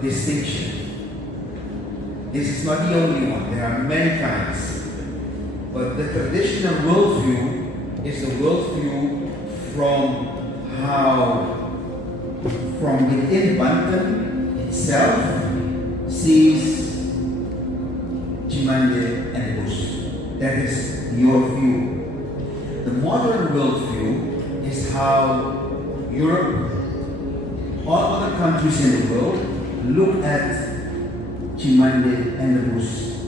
distinction. This is not the only one, there are many kinds. But the traditional worldview is the worldview from within Banten itself sees Cimande and the bush. That is your view. The modern worldview is how Europe, all other countries in the world look at Cimande and the bush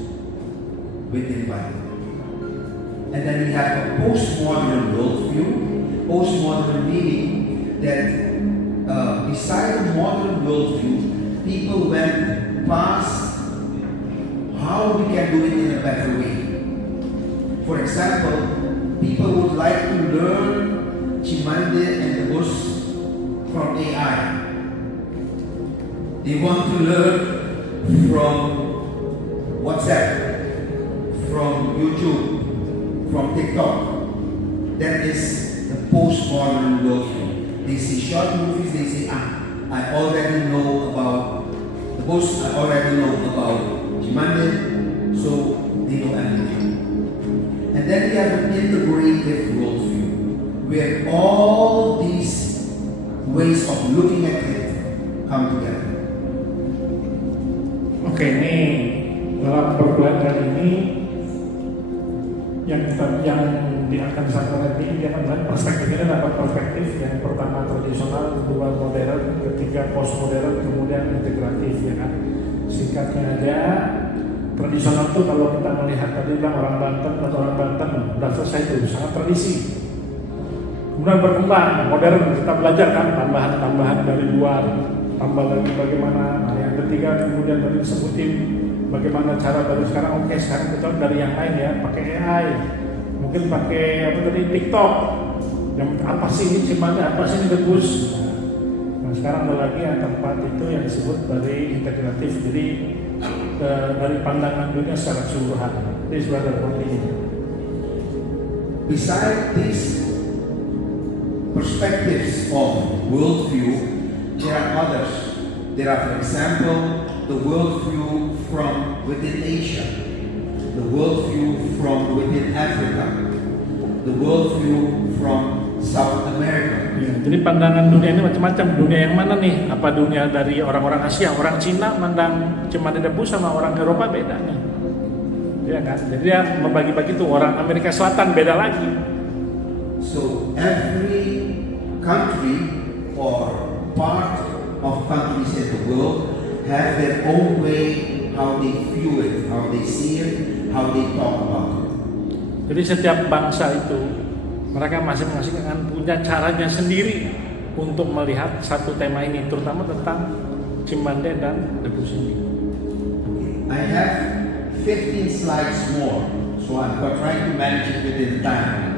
within Banten. And then we have a postmodern worldview. Postmodern meaning that beside the modern worldview, people went past how we can do it in a better way. For example, people would like to learn Cimande and the bush from AI. They want to learn from WhatsApp, from YouTube, from TikTok. That is the postmodern worldview. They see short movies, they say, I already know about the bush, I already know about Cimande, so they know everything. And then we have an integrative worldview, where all these ways of looking at it come together. Oke, ini dalam perkuliahan ini yang akan disampaikan ini dia akan perspektifnya dapat perspektif yang pertama tradisional, kedua modern, ketiga postmodern, kemudian integratif, ya kan. Singkatnya aja, tradisional itu kalau kita melihat tadi bilang orang Banten atau orang Banten sudah selesai itu sangat tradisi. Kemudian berkembang modern, kita belajar kan tambahan-tambahan dari luar, tambah lagi bagaimana. Nah, yang ketiga kemudian tadi disebutin bagaimana cara baru sekarang. Oke, sekarang kita dari yang lain ya, pakai AI, mungkin pakai apa tadi TikTok. Yang apa sih ini Cimande, apa sih ini Debus? Nah, sekarang ada lagi yang keempat itu yang disebut dari integratif. Jadi dari pandangan dunia secara keseluruhan. Ini sudah continue. Besides these perspectives of worldview, there are others. There are, for example, the worldview from within Asia, the worldview from within Africa, the worldview from South America. Ya, jadi pandangan dunia ini macam-macam. Dunia yang mana nih? Apa dunia dari orang-orang Asia, orang Cina mandang Cimande Debus sama orang Eropa beda nih. Ya kan? Jadi dia membagi-bagi tuh, orang Amerika Selatan beda lagi. So every country or part of countries in the world have their own way how they view it, how they see it, how they talk about it. Jadi setiap bangsa itu mereka masing-masing akan punya caranya sendiri untuk melihat satu tema ini, terutama tentang Cimande dan Debus ini. I have 15 slides more, so I'm trying to manage it within time.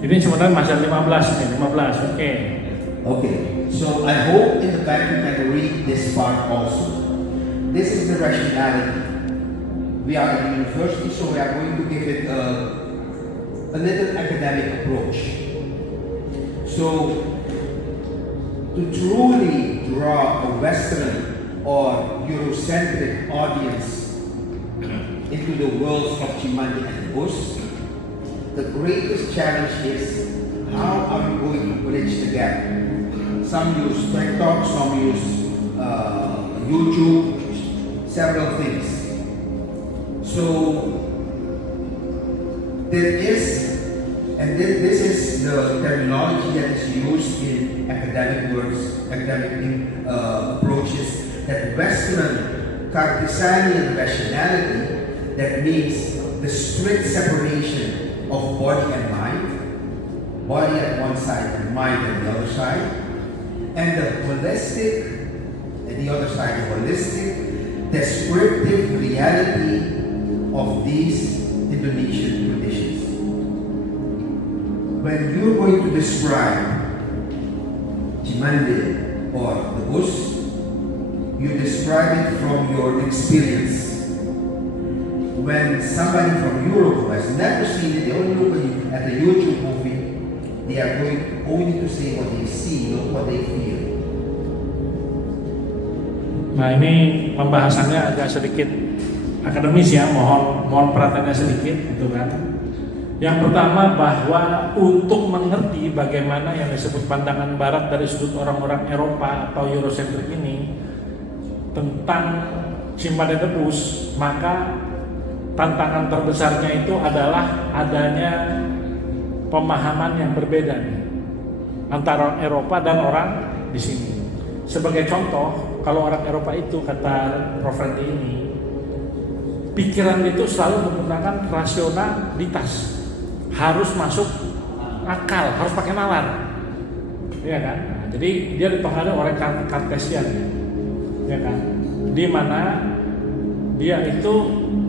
Ini sebenarnya masih 15 nih, 15, oke. Okay, so I hope in the back you can read this part also. This is the rationality. We are at the university, so we are going to give it a little academic approach. So, to truly draw a Western or Eurocentric audience into the worlds of Cimande and Bush, the greatest challenge is how are we going to bridge the gap? Some use TikTok, some use YouTube, several things. So there is, and this is the terminology that is used in academic words, academic approaches, that Western Cartesian rationality, that means the strict separation of body and mind, body at one side and mind at the other side, and the holistic, at the other side, the holistic, descriptive reality of these Indonesian traditions. When you're going to describe Cimande or the bush, you describe it from your experience. When somebody from Europe who has never seen it, they only look at the YouTube movie, they are going only to say what they see, not what they feel. Nah ini pembahasannya agak sedikit akademis ya, mohon perhatiannya sedikit gitu kan. Yang pertama bahwa untuk mengerti bagaimana yang disebut pandangan barat dari sudut orang-orang Eropa atau Eurocentrik ini tentang Cimande Debus, maka tantangan terbesarnya itu adalah adanya pemahaman yang berbeda nih, antara Eropa dan orang di sini. Sebagai contoh, kalau orang Eropa itu kata Prof. Randy ini, pikiran itu selalu menggunakan rasionalitas, harus masuk akal, harus pakai nalar, ya kan? Nah, jadi dia dipengaruhi oleh Cartesian, ya kan? Di mana dia itu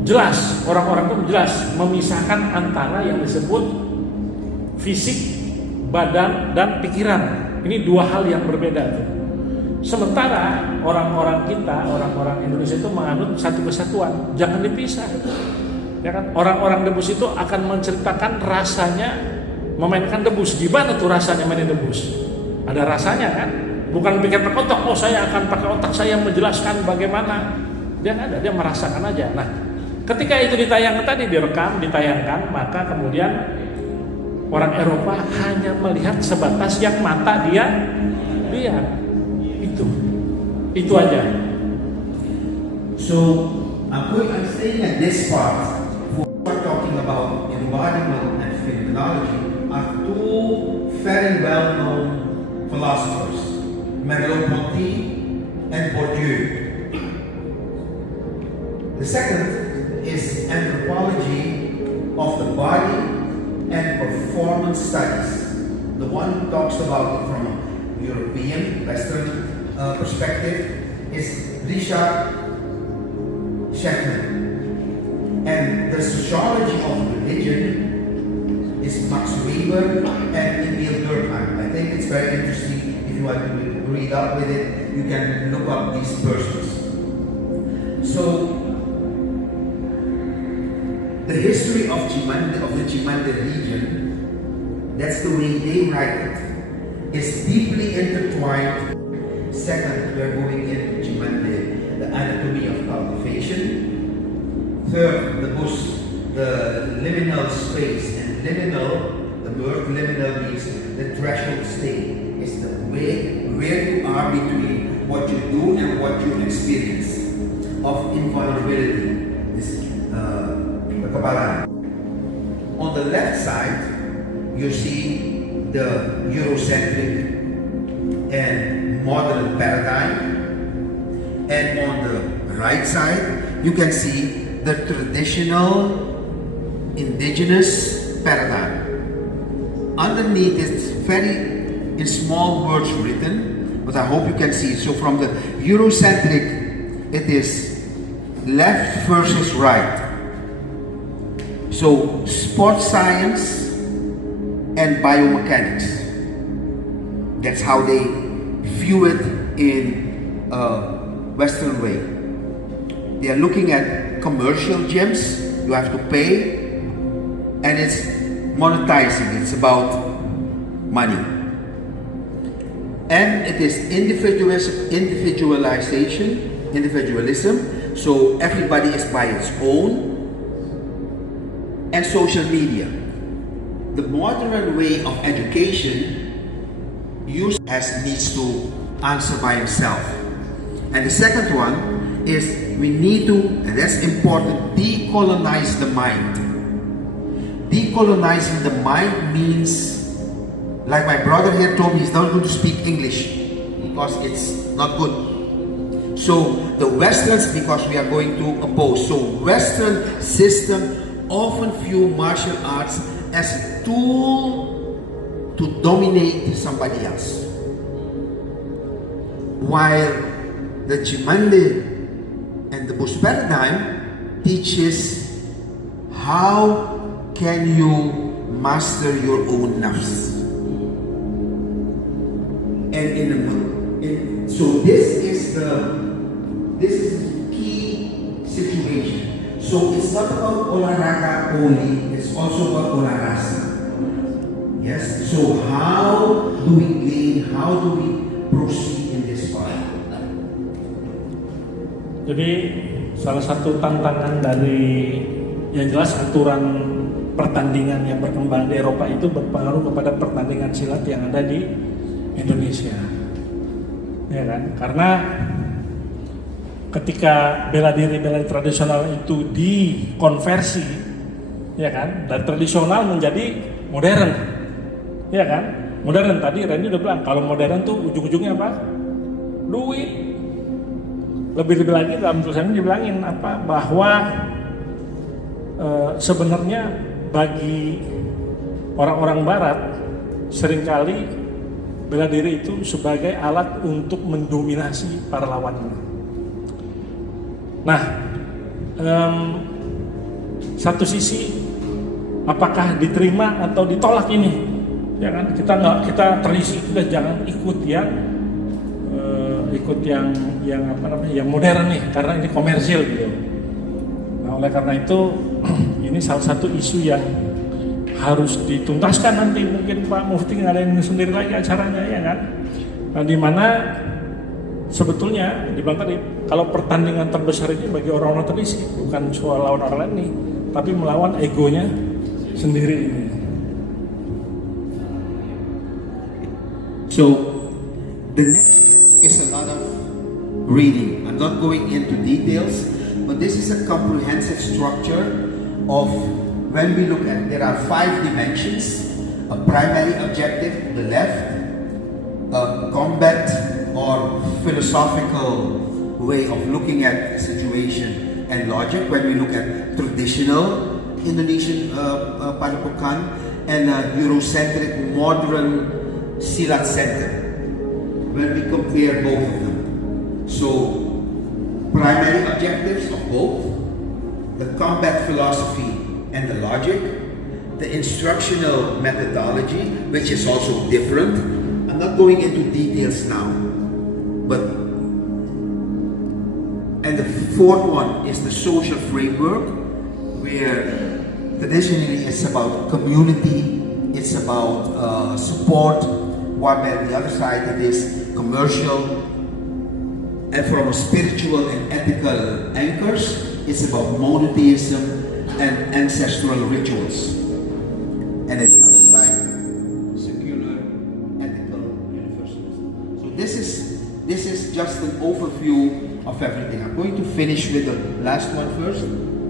jelas, orang-orang itu jelas memisahkan antara yang disebut fisik, badan, dan pikiran. Ini dua hal yang berbeda tuh. Sementara orang-orang kita, orang-orang Indonesia itu menganut satu kesatuan, jangan dipisah. Ya kan? Orang-orang debus itu akan menceritakan rasanya memainkan debus. Gimana tuh rasanya mainin debus? Ada rasanya kan? Bukan pikir pakai otak, oh saya akan pakai otak saya menjelaskan bagaimana. Dia nggak ada, dia merasakan aja. Nah, ketika itu ditayangkan tadi, direkam, ditayangkan, maka kemudian orang Eropa hanya melihat sebatas yang mata dia lihat. Itu aja. So I'm saying at this part, we're talking about embodiment and phenomenology are two very well-known philosophers, Merleau-Ponty and Bourdieu. The second is anthropology of the body and performance studies. The one who talks about it from a European, Western perspective is Richard Scheffman. And the sociology of religion is Max Weber and Emil Durkheim. I think it's very interesting. If you want to read up with it, you can look up these persons. So, the history of the Cimande region, that's the way they write it, is deeply intertwined. Second, we are going into Cimande, the anatomy of cultivation. Third, the liminal space, and liminal, the word liminal means the threshold state. It's the way where you are between what you do and what you experience of invulnerability. This kekebalan. On the left side, you see the Eurocentric and modern paradigm, and on the right side you can see the traditional indigenous paradigm. Underneath it's very in small words written, but I hope you can see it. So from the Eurocentric, it is left versus right. So sports science and biomechanics, that's how they view it in a Western way. They are looking at commercial gyms, you have to pay, and it's monetizing, it's about money. And it is individualism, so everybody is by its own, and social media. The modern way of education needs to answer by himself. And the second one is we need to, and that's important, decolonize the mind. Decolonizing the mind means, like my brother here told me, he's not going to speak English because it's not good. So the Westerns, because we are going to oppose. So Western system often view martial arts as a tool to dominate somebody else. While the Cimande and the Bush paradigm teaches how can you master your own nafs. And so this is the key situation. So it's not about olahraga only, it's also about olarasa. Yes, so how do we gain, how do we proceed in this part? Jadi salah satu tantangan dari yang jelas aturan pertandingan yang berkembang di Eropa itu berpengaruh kepada pertandingan silat yang ada di Indonesia, ya kan? Karena ketika bela diri tradisional itu dikonversi, ya kan, dan tradisional menjadi modern, ya kan? Modern tadi Randy udah bilang kalau modern tuh ujung-ujungnya apa? Duit. Lebih lagi dalam tulisannya dibilangin apa? Bahwa sebenarnya bagi orang-orang Barat seringkali bela diri itu sebagai alat untuk mendominasi para lawannya. Nah, satu sisi apakah diterima atau ditolak ini? Ya kan, kita terisi, kita jangan ikut yang apa namanya, yang modern nih, karena ini komersil gitu. Nah, oleh karena itu ini salah satu isu yang harus dituntaskan nanti, mungkin Pak Mufti ngadain sendiri lagi acaranya, ya kan? Nah, di mana sebetulnya dibilang tadi kalau pertandingan terbesar ini bagi orang-orang tradisi bukan soal lawan orang lain nih, tapi melawan egonya sendiri ini. So the next is a lot of reading. I'm not going into details, but this is a comprehensive structure of when we look at, there are 5 dimensions: a primary objective, the left, a combat or philosophical way of looking at situation and logic when we look at traditional Indonesian Padepokan, and a Eurocentric modern Silat Center when we compare both of them. So primary objectives of both, the combat philosophy and the logic, the instructional methodology, which is also different. I'm not going into details now, but and the 4th one is the social framework, where traditionally it's about community, it's about support, while on the other side it is commercial, and from a spiritual and ethical anchors, it's about monotheism and ancestral rituals. And at the other side, secular, ethical, universal. So this is just an overview of everything. I'm going to finish with the last one first.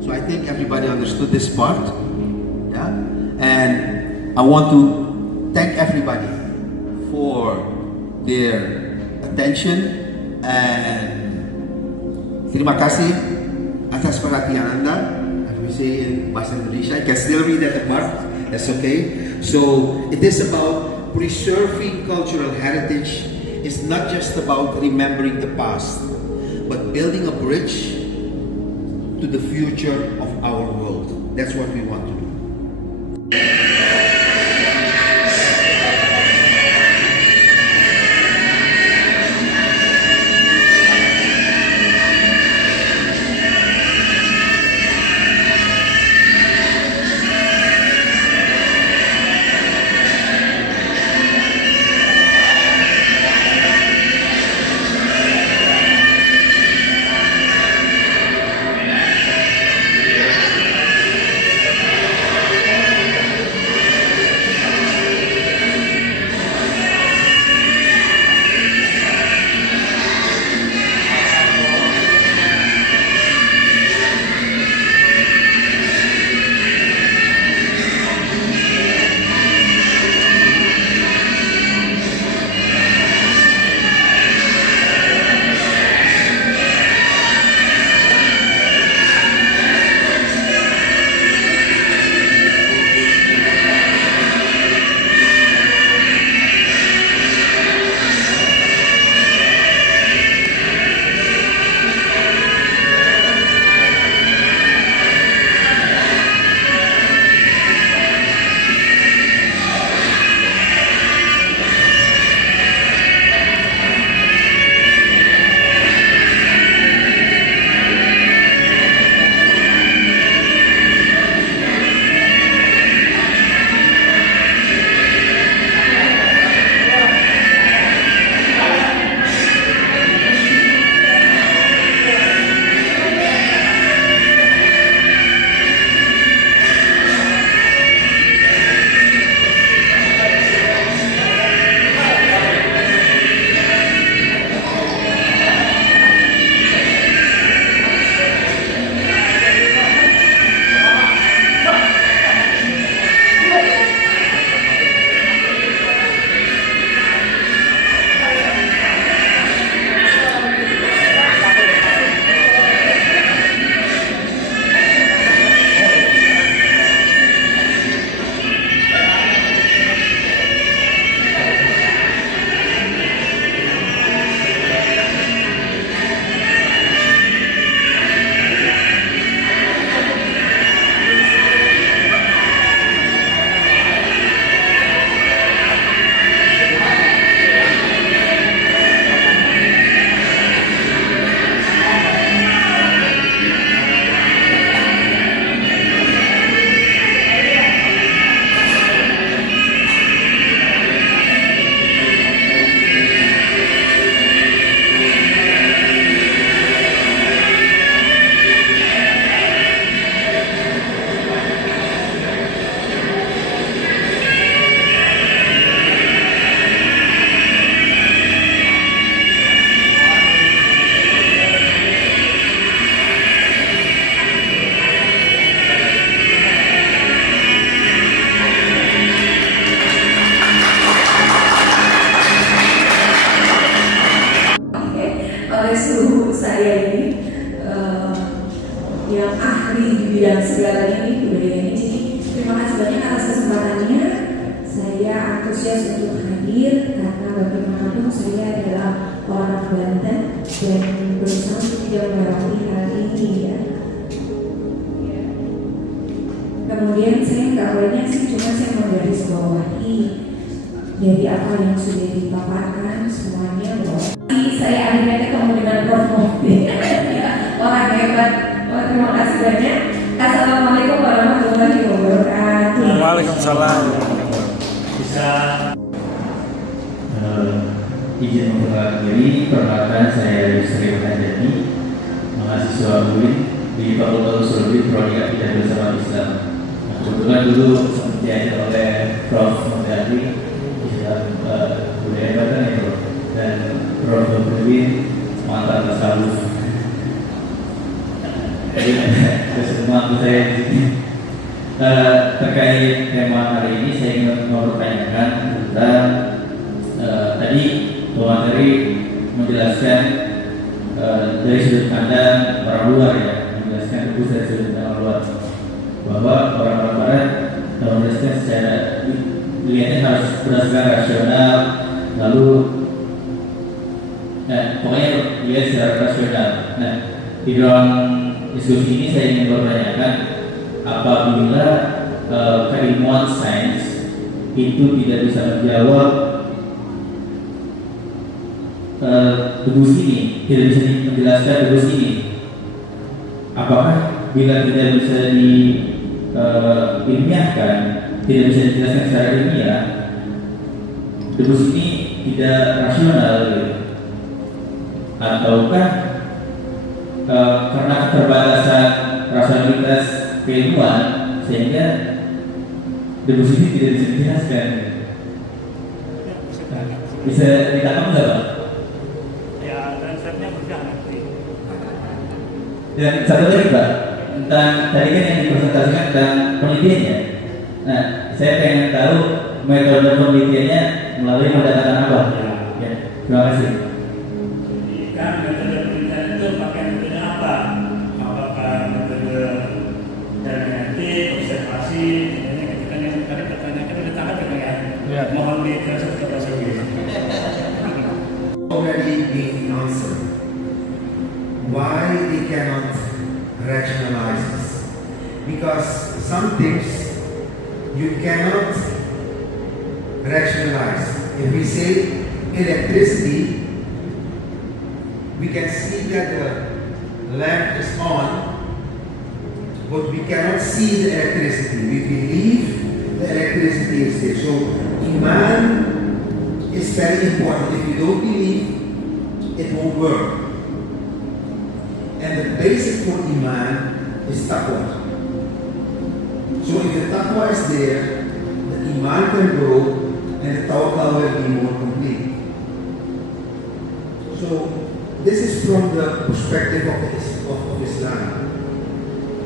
So I think everybody understood this part. Yeah? And I want to thank everybody for their attention, and terima kasih atas perhatian Anda. As we say in Bahasa Indonesia, I can still read that part. That's okay. So it is about preserving cultural heritage. It's not just about remembering the past, but building a bridge to the future of our world. That's what we want to do. ini yang ahli di bidang segala ini budaya ini. Jadi terima kasih banyak atas kesempatannya. Saya antusias untuk hadir karena bagaimanapun saya adalah orang Banten dan berusaha untuk tidak melewati hal ini ya. Kemudian saya nggak banyak sih, cuma saya menggarisbawahi dari apa yang sudah dipaparkan semuanya bahwa saya akhirnya ketemu dengan Prof. Mufti orang hebat. Terima kasih banyak. Assalamualaikum warahmatullahi wabarakatuh. Waalaikumsalam. Bisa izin memperkenalkan diri, perkenalkan saya Yusri Handani, mahasiswa UIN di Fakultas Sosiologi Prodi Akidah Bersama Islam. Nah, kebetulan dulu diajar oleh Prof. Mufti Islam budaya Banten ya Prof, dan Prof. Mufti mantan tasawuf. Jadi kesempatan saya di sini. Terkait tema hari ini saya ingin mempertanyakan tentang tadi Pak Materi menjelaskan dari sudut pandang orang luar ya, menjelaskan itu dari sudut pandang orang luar bahwa orang-orang Barat menjelaskan secara dilihatnya harus berdasarkan rasional, lalu pokoknya dia secara rasional. Nah, di dalam diskusi ini saya ingin bertanyakan apabila keilmuan sains itu tidak bisa menjawab debus ini, tidak bisa menjelaskan debus ini, apakah bila tidak bisa diilmiahkan, tidak bisa dijelaskan secara ilmiah, debus ini tidak rasional gitu? Ataukah karena keterbatasan rasionalitas keilmuan sehingga debus ini tidak bisa dijelaskan? Bisa ditangkap nggak Pak? Ya, konsepnya mudah nanti. Dan satu lagi Pak, tentang tadi kan yang dipresentasikan tentang penelitiannya. Nah, saya pengen tahu metode penelitiannya melalui mendatangkan apa? Ya, terima kasih. Kan metode penelitian itu pakai metode apa? Apakah metode hermeneutik, observasi, ini ketika yang tadi pertanyaannya udah tahan ya? Mohon ditranslate ke bahasa Inggris. Already being answered. Why they cannot rationalize this? Because some things you cannot rationalize. If we say electricity, we can see that the lamp is on, but we cannot see the electricity. We believe the electricity is there. So Iman is very important. If you don't believe, it won't work. And the basis for Iman is taqwa. So if the taqwa is there, the Iman can grow and the tawakkul will be more complete. So this is from the perspective of Islam.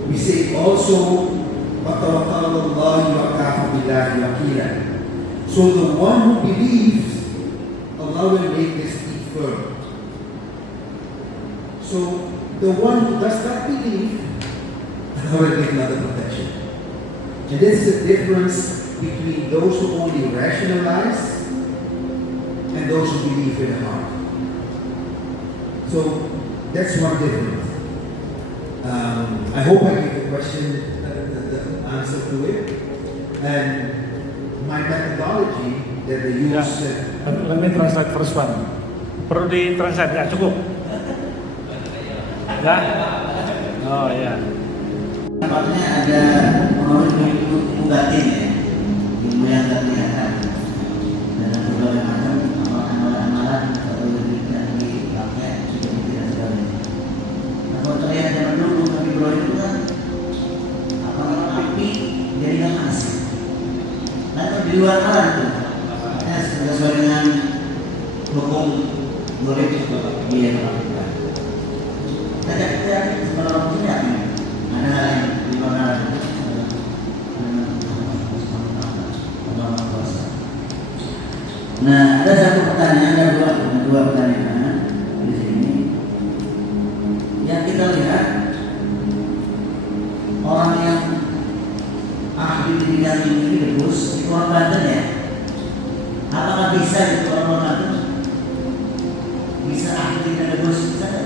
We say also, وَتَوَكَّلَ اللَّهِ وَكَافَ بِاللَّهِ وَكِيلًا. So the one who believes, Allah will make his feet firm. So the one who does not believe, Allah will give another protection. And this is the difference between those who only rationalize and those who believe in the heart. So that's one difference. I hope I gave the question, the answer to it. And my methodology that they use. Let me translate first one. Perlu di-translate ya, cukup. Ya? Oh ya. Nampaknya ada ilmu batin ya, ilmu yang tak kelihatan dengan berbagai macam amalan-amalan atau yang dipakai seperti tidak sebagainya. Nah, kalau terlihat zaman dulu Nabi Ibrahim itu kan api jadi panas. Lalu di luar alam itu, sesuai dengan hukum boleh dia melakukan. Kita sebenarnya tidak ada hal yang dimakan. Nah, ada satu pertanyaan, ada dua pertanyaan di sini. debus di orang Banten ya? Apakah bisa gitu orang Banten? Bisa akhirnya debus bisa nggak?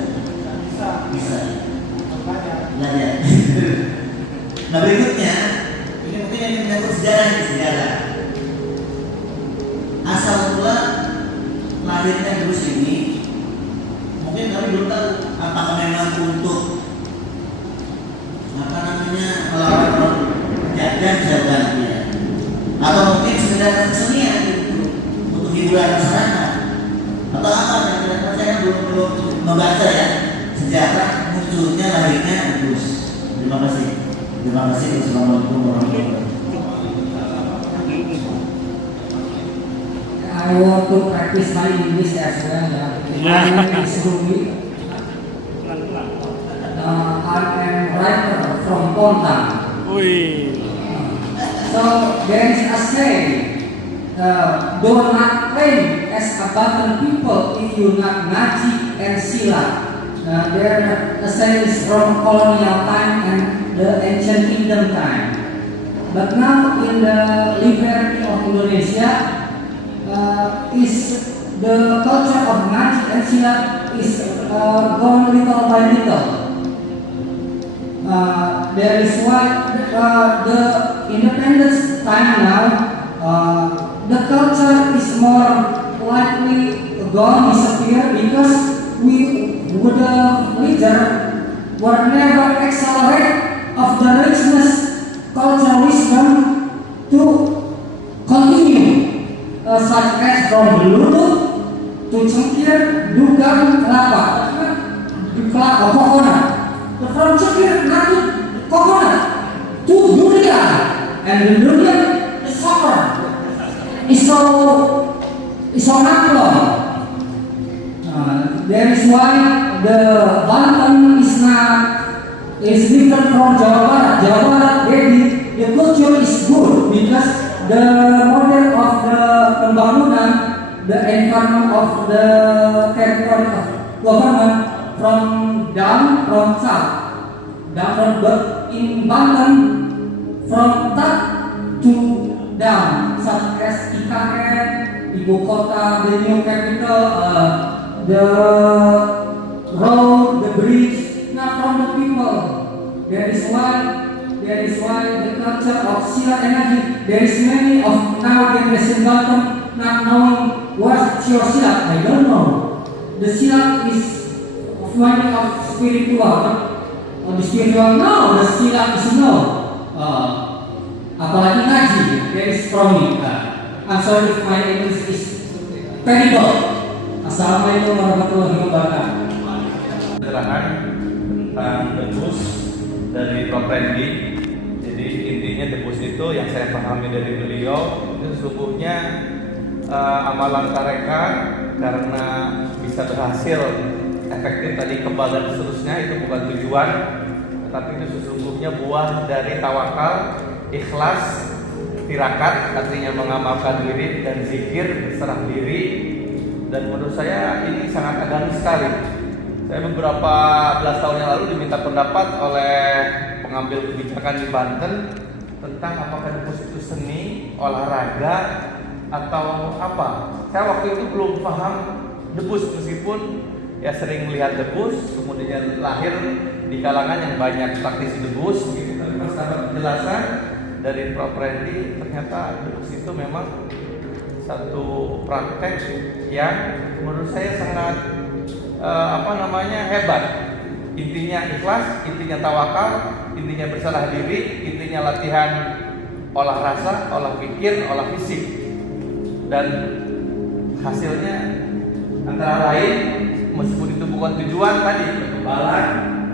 Bisa. Belajar. Nah berikutnya, ini mungkin yang menyangkut sejarah. Asal mula lahirnya debus ini, mungkin kami belum tahu apakah memang untuk melawan penjajahan misalnya, atau mungkin sekedar kesenian gitu, untuk hiburan masyarakat, atau apa? Saya belum membaca ya sejarah munculnya lahirnya debus. Terima kasih. Wassalamualaikum warahmatullahi wabarakatuh. I want to practice my English as well. My name is Rumi. I am writer from Pontang. So there is a saying, do not claim as a Banten people if you not ngaji and silat. There a saying is from colonial time and the ancient kingdom time. But now in the liberty of Indonesia, is the culture of ngaji and silat is gone little by little. There is why the independence time now, the culture is more likely gone, disappear, because we would leader were never accelerate of the richness, cultural wisdom to continue, such as from Lutut to Cengkir, Dugang, Kelapa, Coconut. From Cengkir, Natut, Coconut to Durian, and the Durian is suffer. Is so natural. That is why the Banten is different from Jawa Barat. Jawa Barat, the culture is good because the model of the pembangunan, the environment of the territory of government from down from south, but in Banten from top to down, such as IKN, Ibu Kota, the new capital, the road, the bridge, not from the people. That is why the culture of silat energy. There is many of now generation Banten not knowing what's your silat. I don't know. The silat is one of spiritual. The spiritual no, the silat is no. Apalagi ngaji, there is from me. I'm sorry if my English is terrible. Assalamualaikum warahmatullahi wabarakatuh. Keterangan tentang debus dari Prof. Randy. Jadi intinya debus itu yang saya pahami dari beliau itu sesungguhnya amalan tarekat karena bisa berhasil efektif tadi kebal dan seterusnya, itu bukan tujuan, tetapi itu sesungguhnya buah dari tawakal, ikhlas, tirakat, artinya mengamalkan diri dan zikir, berserah diri. Dan menurut saya ini sangat agamis sekali. Saya beberapa belas tahun yang lalu diminta pendapat oleh pengambil kebijakan di Banten tentang apakah debus itu seni, olahraga, atau apa. Saya waktu itu belum paham debus, meskipun ya sering melihat debus, kemudian lahir di kalangan yang banyak praktisi debus. Begitu tapi setelah penjelasan dari Prof. Randy, ternyata debus itu memang satu praktek yang menurut saya sangat hebat. Intinya ikhlas, intinya tawakal, intinya berserah diri, intinya latihan olah rasa, olah pikir, olah fisik, dan hasilnya antara lain meskipun itu bukan tujuan tadi kekebalan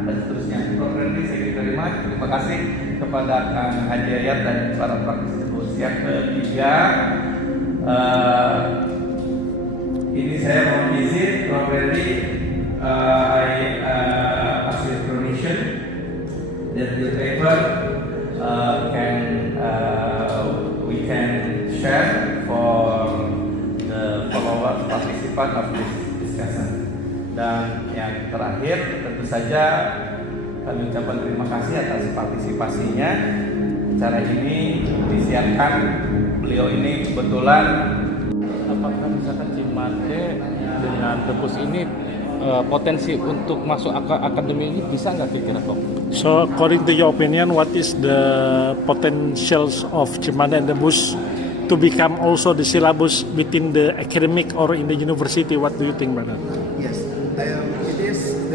dan seterusnya. Prof. Randy, saya terima kasih kepada Kang Haji Ayat dan para praktisi debus. Yang ketiga, ini saya mohon izin Prof. Randy, I ask your permission that the paper we can share for the follower participant of this discussion. Dan yang terakhir tentu saja kami ucapkan terima kasih atas partisipasinya. acara ini disiapkan. Beliau ini kebetulan. Apakah misalkan Cimande dengan Debus ini potensi untuk masuk akademi ini bisa nggak kira-kira kok? So according to your opinion, what is the potentials of Cimande and Debus to become also the syllabus within the academic or in the university? What do you think, brother? Yes,